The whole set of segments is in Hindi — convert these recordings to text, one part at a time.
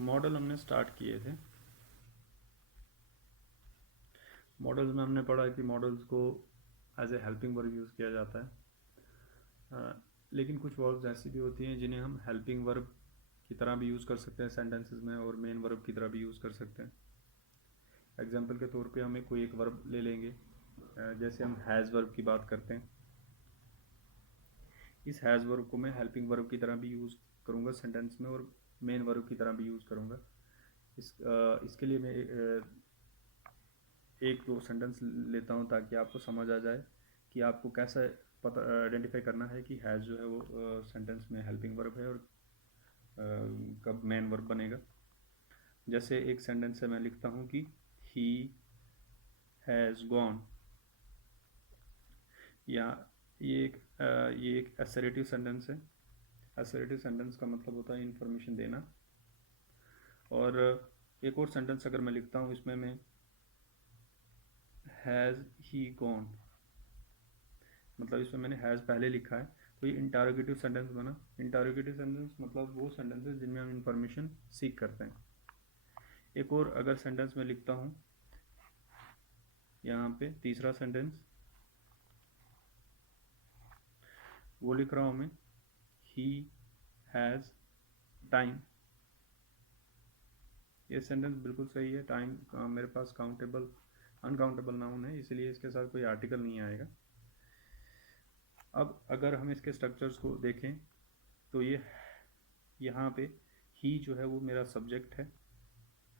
मॉडल हमने स्टार्ट किए थे। मॉडल्स में हमने पढ़ा कि मॉडल्स को as a helping verb use किया जाता है, लेकिन कुछ वर्ब्स ऐसी भी होती हैं जिन्हें हम हेल्पिंग वर्ब की तरह भी यूज़ कर सकते हैं सेंटेंसेस में, और मेन वर्ब की तरह भी यूज़ कर सकते हैं। एग्जांपल के तौर पे हमें कोई एक वर्ब ले लेंगे, जैसे हम हैज़ वर्ब की बात करते हैं। इस हैज़ वर्ब को मैं हेल्पिंग वर्ब की तरह भी यूज़ करूँगा सेंटेंस में, और मेन वर्ब की तरह भी यूज़ करूँगा। इसके लिए मैं एक दो सेंटेंस लेता हूँ ताकि आपको समझ आ जाए कि आपको कैसे पता आइडेंटिफाई करना है कि हैज़ जो है वो सेंटेंस में हेल्पिंग वर्ब है और कब मेन वर्ब बनेगा। जैसे एक सेंटेंस से मैं लिखता हूँ कि ही हैज़ गॉन, या ये एक असर्टिव सेंटेंस है। असर्टिव सेंटेंस का मतलब होता है इंफॉर्मेशन देना। और एक और सेंटेंस अगर मैं लिखता हूँ इसमें मैं हैज़ ही गॉन, मतलब इसमें मैंने हैज़ पहले लिखा है, तो ये इंटरोगेटिव सेंटेंस बना। इंटरोगेटिव सेंटेंस मतलब वो सेंटेंसेस जिनमें हम इंफॉर्मेशन सीख करते हैं। एक और अगर सेंटेंस में लिखता हूँ, यहाँ पे तीसरा सेंटेंस वो लिख रहा हूँ मैं, ही हैज़ टाइम। ये सेंटेंस बिल्कुल सही है। टाइम मेरे पास काउंटेबल अनकाउंटेबल नाउन है, इसलिए इसके साथ कोई आर्टिकल नहीं आएगा। अब अगर हम इसके स्ट्रक्चर्स को देखें तो ये यहाँ पे ही जो है वो मेरा सब्जेक्ट है,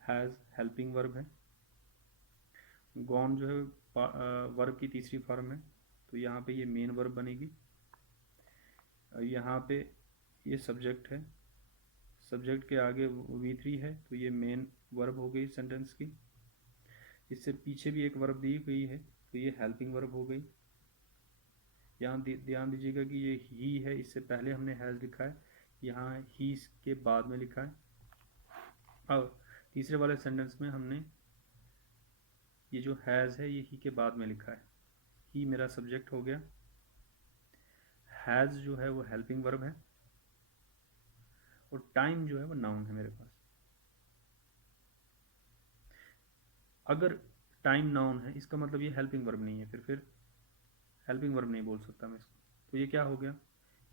हैज़ हेल्पिंग वर्ब है, गॉन जो है वर्ब की तीसरी फॉर्म है, तो यहाँ पे ये मेन वर्ब बनेगी। यहाँ पे ये सब्जेक्ट है, सब्जेक्ट के आगे V3 है, तो ये मेन वर्ब हो गई सेंटेंस की। इससे पीछे भी एक वर्ब दी गई है, तो ये हेल्पिंग वर्ब हो गई। यहाँ ध्यान दीजिएगा कि ये ही है, इससे पहले हमने हैज़ लिखा है, यहाँ ही के बाद में लिखा है। अब तीसरे वाले सेंटेंस में हमने ये जो हैज़ है ये ही के बाद में लिखा है। ही मेरा सब्जेक्ट हो गया, हैज़ जो है वो हेल्पिंग वर्ब है, और टाइम जो है वो नाउन है मेरे पास। अगर टाइम नाउन है इसका मतलब ये हेल्पिंग वर्ब नहीं है, फिर हेल्पिंग वर्ब नहीं बोल सकता मैं इसको। तो ये क्या हो गया,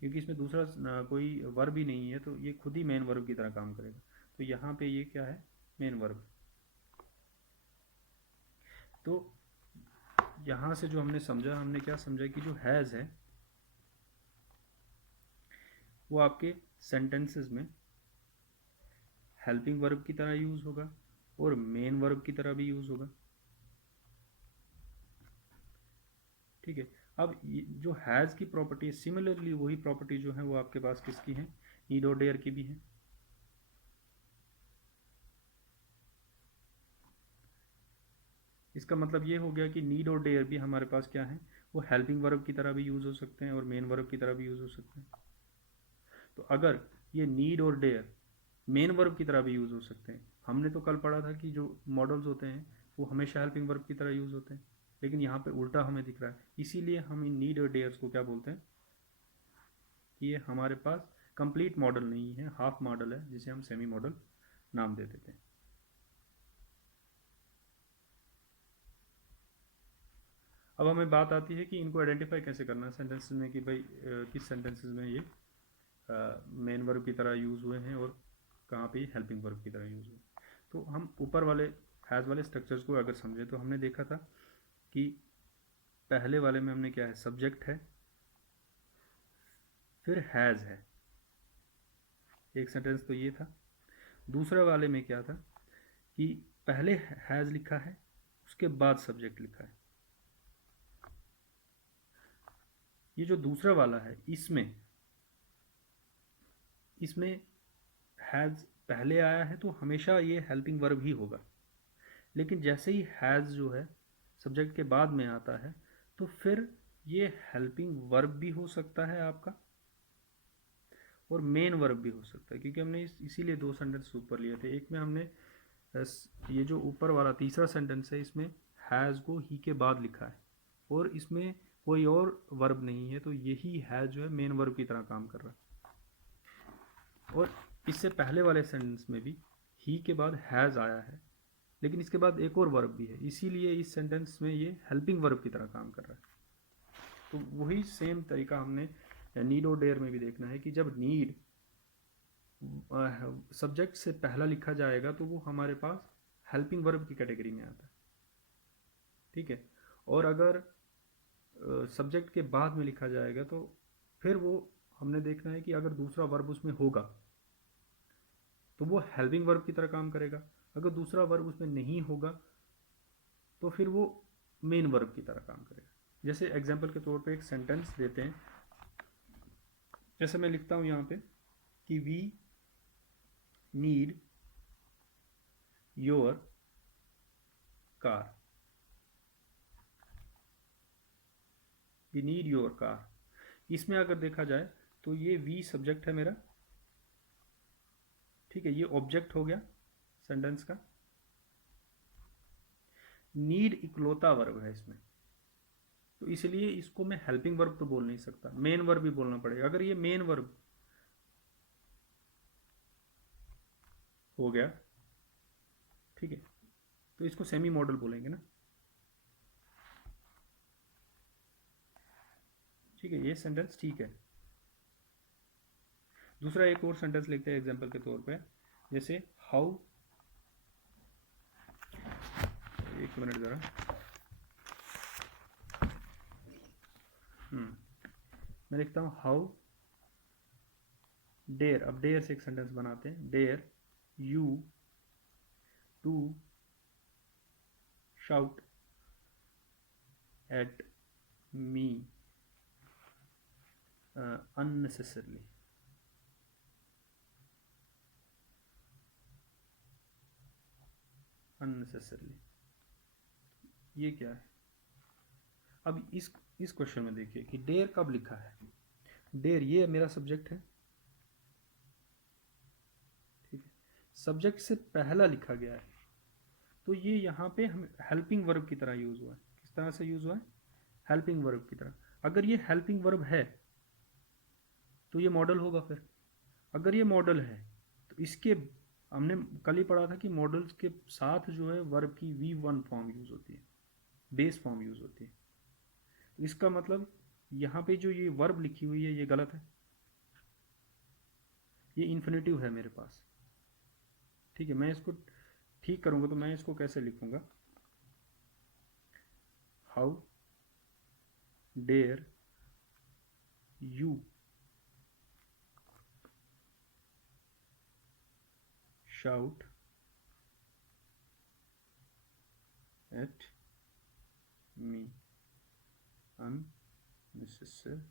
क्योंकि इसमें दूसरा कोई वर्ब ही नहीं है, तो ये खुद ही मेन वर्ब की तरह काम करेगा। तो यहाँ पे ये क्या है, मेन वर्ब। तो यहाँ से जो हमने समझा, हमने क्या समझा कि जो हैज़ है वो आपके सेंटेंसेस में हेल्पिंग वर्ब की तरह यूज़ होगा और मेन वर्ब की तरह भी यूज़ होगा। ठीक है। अब ये जो हैज़ की प्रॉपर्टी है, सिमिलरली वही प्रॉपर्टी जो है वो आपके पास किसकी है, नीड और डेयर की भी है। इसका मतलब ये हो गया कि नीड और डेयर भी हमारे पास क्या है, वो हेल्पिंग वर्ब की तरह भी यूज़ हो सकते हैं और मेन वर्ब की तरह भी यूज़ हो सकते हैं। तो अगर ये नीड और डेयर मेन वर्ब की तरह भी यूज़ हो सकते हैं, हमने तो कल पढ़ा था कि जो मॉडल्स होते हैं वो हमेशा हेल्पिंग वर्ब की तरह यूज़ होते हैं, लेकिन यहाँ पे उल्टा हमें दिख रहा है। इसीलिए हम इन नीड और डेयर्स को क्या बोलते हैं, ये हमारे पास कंप्लीट मॉडल नहीं है, हाफ मॉडल है, जिसे हम सेमी मॉडल नाम दे देते हैं। अब हमें बात आती है कि इनको आइडेंटिफाई कैसे करना है सेंटेंसेस में, कि भाई किस सेंटेंसेस में ये मेन वर्ब की तरह यूज़ हुए हैं और कहाँ पे हेल्पिंग वर्ब की तरह यूज़ हुए। तो हम ऊपर वाले हैज़ वाले स्ट्रक्चर्स को अगर समझे तो हमने देखा था कि पहले वाले में हमने क्या है, सब्जेक्ट है, फिर हैज़ है, एक सेंटेंस तो ये था। दूसरे वाले में क्या था कि पहले हैज़ लिखा है, उसके बाद सब्जेक्ट लिखा है। ये जो दूसरा वाला है इसमें हैज़ पहले आया है तो हमेशा ये हेल्पिंग वर्ब ही होगा, लेकिन जैसे ही हैज़ जो है सब्जेक्ट के बाद में आता है तो फिर ये हेल्पिंग वर्ब भी हो सकता है आपका और मेन वर्ब भी हो सकता है, क्योंकि हमने इसीलिए दो सेंटेंस ऊपर लिए थे। एक में हमने ये जो ऊपर वाला तीसरा सेंटेंस है इसमें हैज़ को ही के बाद लिखा है और इसमें कोई और वर्ब नहीं है, तो यही हैज़ जो है मेन वर्ब की तरह काम कर रहा है। और इससे पहले वाले सेंटेंस में भी ही के बाद हैज़ आया है, लेकिन इसके बाद एक और वर्ब भी है, इसीलिए इस सेंटेंस में ये हेल्पिंग वर्ब की तरह काम कर रहा है। तो वही सेम तरीका हमने नीड और डेयर में भी देखना है कि जब नीड सब्जेक्ट से पहला लिखा जाएगा तो वो हमारे पास हेल्पिंग वर्ब की कैटेगरी में आता है, ठीक है। और अगर सब्जेक्ट के बाद में लिखा जाएगा तो फिर वो हमने देखना है कि अगर दूसरा वर्ब उसमें होगा तो वो हेल्पिंग वर्ब की तरह काम करेगा, अगर दूसरा वर्ब उसमें नहीं होगा तो फिर वो मेन वर्ब की तरह काम करेगा। जैसे एग्जांपल के तौर पे एक सेंटेंस देते हैं, जैसे मैं लिखता हूँ यहाँ पे कि we need your car, we need your car. इसमें अगर देखा जाए तो ये वी सब्जेक्ट है मेरा, ठीक है, ये ऑब्जेक्ट हो गया सेंटेंस का। नीड इकलौता वर्ब है इसमें, तो इसलिए इसको मैं हेल्पिंग वर्ब तो बोल नहीं सकता, मेन वर्ब भी बोलना पड़ेगा। अगर ये मेन वर्ब हो गया, ठीक है, तो इसको सेमी मॉडल बोलेंगे ना, ठीक है, ये सेंटेंस ठीक है। दूसरा एक और सेंटेंस लिखते हैं एग्जांपल के तौर पे, जैसे हाउ, एक मिनट ज़रा, मैं लिखता हूँ हाउ डेयर, अब डेयर से एक सेंटेंस बनाते हैं, dare you to shout at me unnecessarily, unnecessarily, ये क्या है। अब इस क्वेश्चन में देखिए कि डेयर कब लिखा है, डेयर ये मेरा सब्जेक्ट है, ठीक है, सब्जेक्ट से पहला लिखा गया है, तो ये यहाँ पे हम हेल्पिंग वर्ब की तरह यूज हुआ है। किस तरह से यूज हुआ है, हेल्पिंग वर्ब की तरह। अगर ये हेल्पिंग वर्ब है तो ये मॉडल होगा। फिर अगर ये मॉडल है तो इसके, हमने कल ही पढ़ा था कि मॉडल्स के साथ जो है वर्ब की V1 फॉर्म यूज होती है, बेस फॉर्म यूज होती है। तो इसका मतलब यहाँ पे जो ये वर्ब लिखी हुई है ये गलत है, ये इन्फिनेटिव है मेरे पास, ठीक है। मैं इसको ठीक करूँगा तो मैं इसको कैसे लिखूँगा, how dare you shout at me unnecessarily,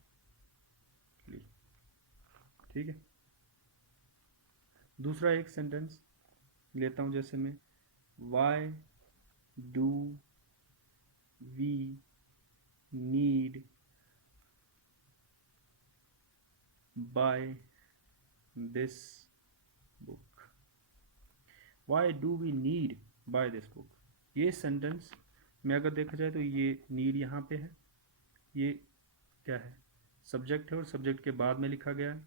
ठीक है। दूसरा एक सेंटेंस लेता हूँ, जैसे मैं why do we need buy this book, why do we need buy this book. ये सेंटेंस में अगर देखा जाए तो ये नीड यहाँ पे है, ये क्या है, सब्जेक्ट है और सब्जेक्ट के बाद में लिखा गया है,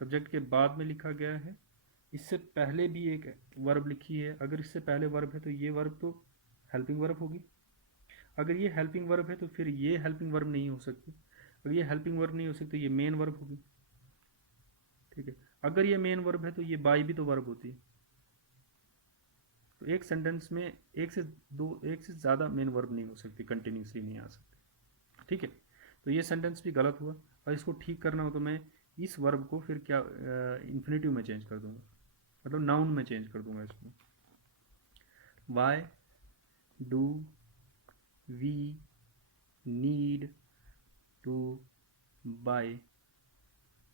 सब्जेक्ट के बाद में लिखा गया है। इससे पहले भी एक वर्ब लिखी है, अगर इससे पहले वर्ब है तो ये वर्ब तो हेल्पिंग वर्ब होगी। अगर ये हेल्पिंग वर्ब है तो फिर ये हेल्पिंग वर्ब नहीं हो सकती, अगर ये हेल्पिंग वर्ब नहीं हो सकती तो ये मेन वर्ब होगी, ठीक है। अगर ये मेन वर्ब है तो ये बाई भी तो वर्ब होती है। तो एक सेंटेंस में एक से ज़्यादा मेन वर्ब नहीं हो सकती, कंटिन्यूसली नहीं आ सकती, ठीक है। तो ये सेंटेंस भी गलत हुआ, और इसको ठीक करना हो तो मैं इस वर्ब को फिर क्या इन्फिनेटिव में चेंज कर दूंगा, मतलब नाउन में चेंज कर दूंगा इसको। Why do we need to buy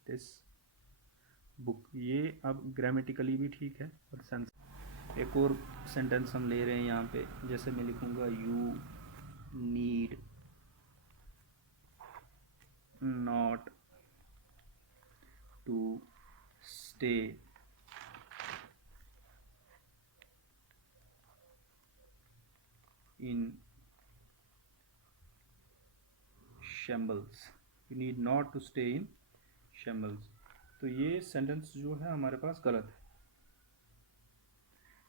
this book. ये अब ग्रामेटिकली भी ठीक है और सेंस। एक और सेंटेंस हम ले रहे हैं यहाँ पे, जैसे मैं लिखूँगा you need not to stay in shambles, you need not to stay in shambles। तो ये सेंटेंस जो है हमारे पास गलत है,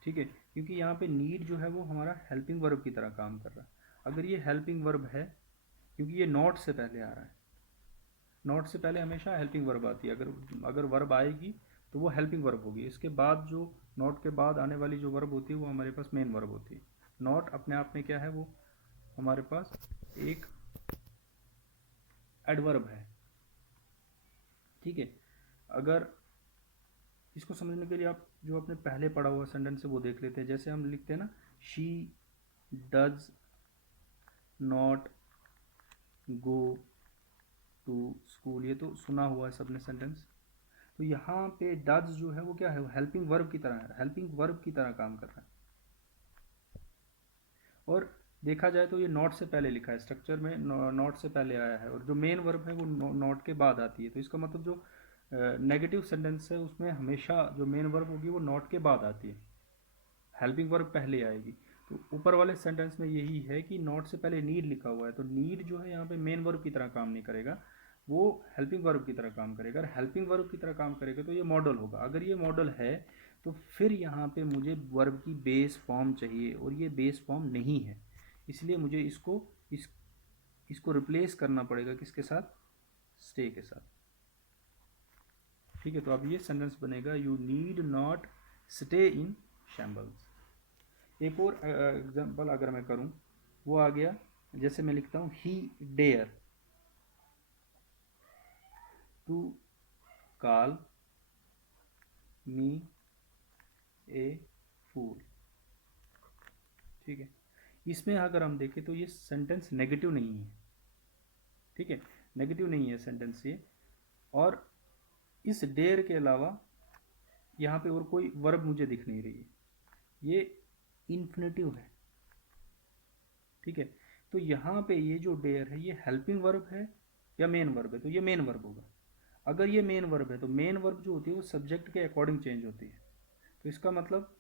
ठीक है, क्योंकि यहाँ पे नीड जो है वो हमारा हेल्पिंग वर्ब की तरह काम कर रहा है। अगर ये हेल्पिंग वर्ब है, क्योंकि ये नॉट से पहले आ रहा है, नॉट से पहले हमेशा हेल्पिंग वर्ब आती है। अगर अगर वर्ब आएगी तो वो हेल्पिंग वर्ब होगी। इसके बाद जो नॉट के बाद आने वाली जो वर्ब होती है वो हमारे पास मेन वर्ब होती है। नॉट अपने आप में क्या है, वो हमारे पास एक एडवर्ब है। ठीक है, अगर इसको समझने के लिए आप जो अपने पहले पढ़ा हुआ सेंटेंस है वो देख लेते हैं। जैसे हम लिखते हैं ना, she does not go to school, ये तो सुना हुआ है सबने सेंटेंस। तो यहाँ पे डज जो है वो क्या है, हेल्पिंग वर्ब की तरह है, हेल्पिंग वर्ब की तरह काम कर रहा है। और देखा जाए तो ये नॉट से पहले लिखा है, स्ट्रक्चर में नॉट से पहले आया है, और जो मेन वर्ब है वो नॉट के बाद आती है। तो इसका मतलब जो नेगेटिव सेंटेंस है उसमें हमेशा जो मेन वर्ब होगी वो नॉट के बाद आती है, हेल्पिंग वर्ब पहले आएगी। तो ऊपर वाले सेंटेंस में यही है कि नॉट से पहले नीड लिखा हुआ है, तो नीड जो है यहाँ पे मेन वर्ब की तरह काम नहीं करेगा, वो हेल्पिंग वर्ब की तरह काम करेगा। अगर हेल्पिंग वर्ब की तरह काम करेगा तो ये मॉडल होगा। अगर ये मॉडल है तो फिर यहाँ पे मुझे वर्ब की बेस फॉर्म चाहिए, और ये बेस फॉर्म नहीं है, इसलिए मुझे इसको रिप्लेस करना पड़ेगा किसके साथ, स्टे के साथ। ठीक है, तो अब ये सेंटेंस बनेगा, you need not stay in shambles. एक और एग्जांपल अगर मैं करूं, वो आ गया, जैसे मैं लिखता हूं, he dare to call me a fool. ठीक है, इसमें अगर हम देखें तो ये सेंटेंस नेगेटिव नहीं है। ठीक है, नेगेटिव नहीं है सेंटेंस ये। और इस डेयर के अलावा यहाँ पे और कोई वर्ब मुझे दिख नहीं रही है, ये इन्फिनेटिव है। ठीक है, तो यहाँ पे ये जो डेयर है ये हेल्पिंग वर्ब है या मेन वर्ब है, तो ये मेन वर्ब होगा। अगर ये मेन वर्ब है तो मेन वर्ब जो होती है वो सब्जेक्ट के अकॉर्डिंग चेंज होती है। तो इसका मतलब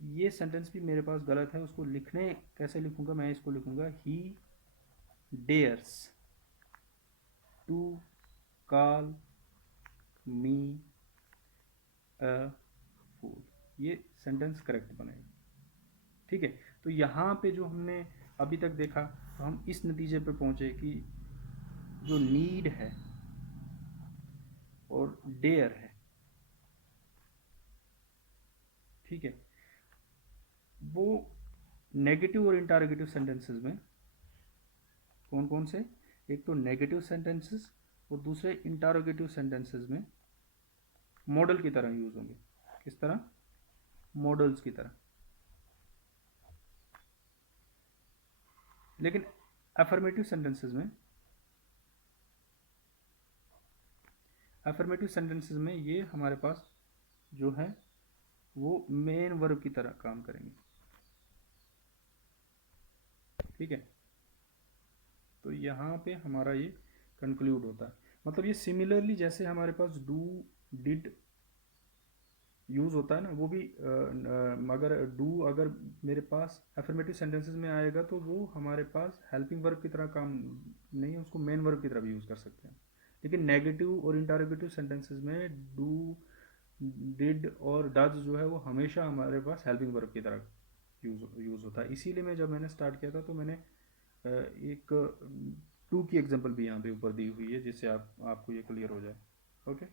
ये सेंटेंस भी मेरे पास गलत है। उसको लिखने कैसे लिखूंगा, मैं इसको लिखूंगा, ही डेयर्स टू कॉल मी अ फूल, ये सेंटेंस करेक्ट बनेगा। ठीक है, तो यहाँ पे जो हमने अभी तक देखा, तो हम इस नतीजे पे पहुंचे कि जो नीड है और डेयर है, ठीक है, वो नेगेटिव और इंटरोगेटिव सेंटेंसेस में कौन कौन से, एक तो नेगेटिव सेंटेंसेस और दूसरे इंटरोगेटिव सेंटेंसेस में मॉडल की तरह यूज होंगे। किस तरह, मॉडल्स की तरह। लेकिन अफर्मेटिव सेंटेंसेस में ये हमारे पास जो है वो मेन वर्ब की तरह काम करेंगे। ठीक है, तो यहाँ पे हमारा ये कंक्लूड होता है। मतलब ये सिमिलरली जैसे हमारे पास डू डिड यूज़ होता है ना, वो भी अगर डू अगर मेरे पास अफर्मेटिव सेंटेंसेस में आएगा तो वो हमारे पास हेल्पिंग वर्ब की तरह काम नहीं है, उसको मेन वर्ब की तरह भी यूज़ कर सकते हैं। लेकिन नेगेटिव और इंटरोगेटिव सेंटेंसेस में डू डिड और डज जो है वो हमेशा हमारे पास हेल्पिंग वर्ब की तरह यूज़ होता है। इसीलिए मैं जब मैंने स्टार्ट किया था तो मैंने एक टू की एग्जांपल भी यहाँ पे ऊपर दी हुई है, जिससे आपको ये क्लियर हो जाए। ओके।